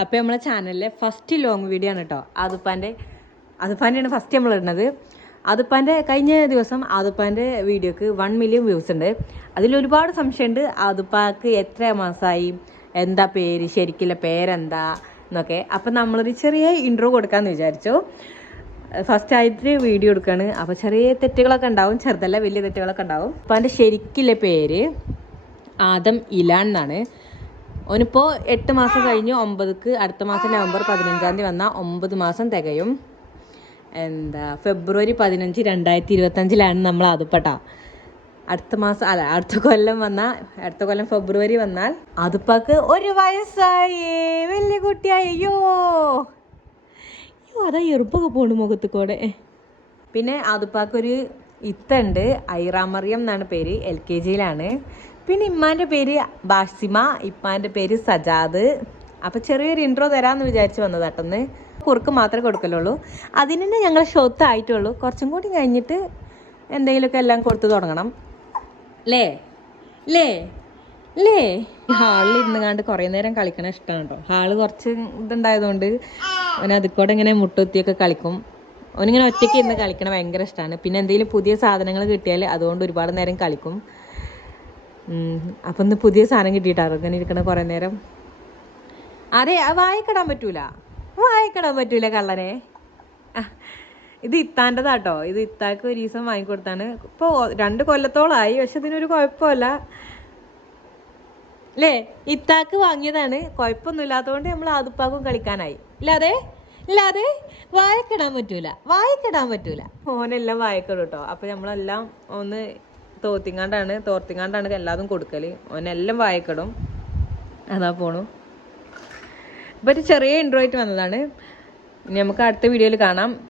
അപ്പോൾ നമ്മളെ ചാനലിലെ ഫസ്റ്റ് ലോങ് വീഡിയോ ആണ് കേട്ടോ. അതുപ്പാൻ്റെയാണ് ഫസ്റ്റ് നമ്മൾ ഇടുന്നത്. അതുപ്പാൻ്റെ കഴിഞ്ഞ ദിവസം അതുപ്പാൻ്റെ വീഡിയോക്ക് 1 മില്യൺ വ്യൂസ് ഉണ്ട്. അതിലൊരുപാട് സംശയമുണ്ട്. അതുപ്പാക്ക് എത്ര മാസമായി, എന്താ പേര്, ശരിക്കുള്ള പേരെന്താ എന്നൊക്കെ. അപ്പം നമ്മളൊരു ചെറിയ ഇൻട്രോ കൊടുക്കാമെന്ന് വിചാരിച്ചു. ഫസ്റ്റ് ആയിട്ട് വീഡിയോ എടുക്കുകയാണ്. അപ്പോൾ ചെറിയ തെറ്റുകളൊക്കെ ഉണ്ടാവും, ചെറുതല്ല വലിയ തെറ്റുകളൊക്കെ ഉണ്ടാവും. അപ്പോൾ അതിൻ്റെ ശരിക്കുള്ള പേര് ആദം ഇലാൻ എന്നാണ്. ഓനിപ്പോൾ 8 മാസം കഴിഞ്ഞു. 9ക്ക് അടുത്ത മാസം നവംബർ 15 വന്നാൽ 9 മാസം തികയും. ഫെബ്രുവരി 15, 2025 നമ്മൾ അതുപ്പട്ടാ. അടുത്ത കൊല്ലം ഫെബ്രുവരി വന്നാൽ അതുപ്പാക്ക് 1 വയസ്സായി, വലിയ കുട്ടിയായി. അയ്യോ അതാ എറുപ്പൊക്കെ പോണു മുഖത്ത് കൂടെ. പിന്നെ അതുപ്പാക്കൊരു ഇത്തുണ്ട്, ഐറാമറിയം എന്നാണ് പേര്, LKG-യിലാണ്. പിന്നെ ഇമ്മാൻ്റെ പേര് ബാസിമ, ഇപ്പാൻ്റെ പേര് സജാദ്. അപ്പോൾ ചെറിയൊരു ഇൻട്രോ തരാമെന്ന് വിചാരിച്ച് വന്നതാട്ടെന്ന്. കുറുക്ക് മാത്രമേ കൊടുക്കലുള്ളൂ. അതിന് തന്നെ ഞങ്ങൾ ഷോത്ത് ആയിട്ടുള്ളൂ. കുറച്ചും കൂടി കഴിഞ്ഞിട്ട് എന്തെങ്കിലുമൊക്കെ എല്ലാം കൊടുത്ത് തുടങ്ങണം. ലേ ഹാളിൽ ഇരുന്ന് കണ്ട് കുറേ നേരം കളിക്കണ ഇഷ്ടമാണ് കേട്ടോ. ഹാള് കുറച്ച് ഇതുണ്ടായതുകൊണ്ട് അവൻ അതിക്കൂടെ ഇങ്ങനെ മുട്ടുത്തിയൊക്കെ കളിക്കും. അവനിങ്ങനെ ഒറ്റയ്ക്ക് ഇരുന്ന് കളിക്കണ ഭയങ്കര ഇഷ്ടമാണ്. പിന്നെ എന്തെങ്കിലും പുതിയ സാധനങ്ങൾ കിട്ടിയാൽ അതുകൊണ്ട് ഒരുപാട് നേരം കളിക്കും. അപ്പം ഇന്ന് പുതിയ സാധനം കിട്ടിയിട്ടാണ് ഇങ്ങനെ ഇരിക്കണ കുറേ നേരം. അതെ, വായിക്കിടാൻ പറ്റൂല കള്ളനെ. ഇത് ഇത്താൻ്റെതാട്ടോ. ഇത് ഇത്താക്ക് ഒരു ദിവസം വാങ്ങിക്കൊടുത്താണ്. ഇപ്പോൾ 2 കൊല്ലത്തോളമായി, പക്ഷെ ഇതിനൊരു കുഴപ്പമില്ല. ഇത്താക്ക് വാങ്ങിയതാണ്, കുഴപ്പമൊന്നുമില്ലാത്തതുകൊണ്ട് നമ്മൾ അതുപ്പാക്കും കളിക്കാനായി. ഇല്ലാതെ വായിക്കിടാൻ പറ്റൂല. ഓനെല്ലാം വായിക്കിടും കേട്ടോ. അപ്പം നമ്മളെല്ലാം ഒന്ന് തോർത്തിങ്ങാണ്ടാണ് എല്ലാതും കൊടുക്കൽ. ഓനെല്ലാം വായിക്കിടും. അതാ പോണു. ഇപ്പം ഒരു ചെറിയ ഇൻട്രോ ആയിട്ട് വന്നതാണ്. ഇനി നമുക്ക് അടുത്ത വീഡിയോയിൽ കാണാം.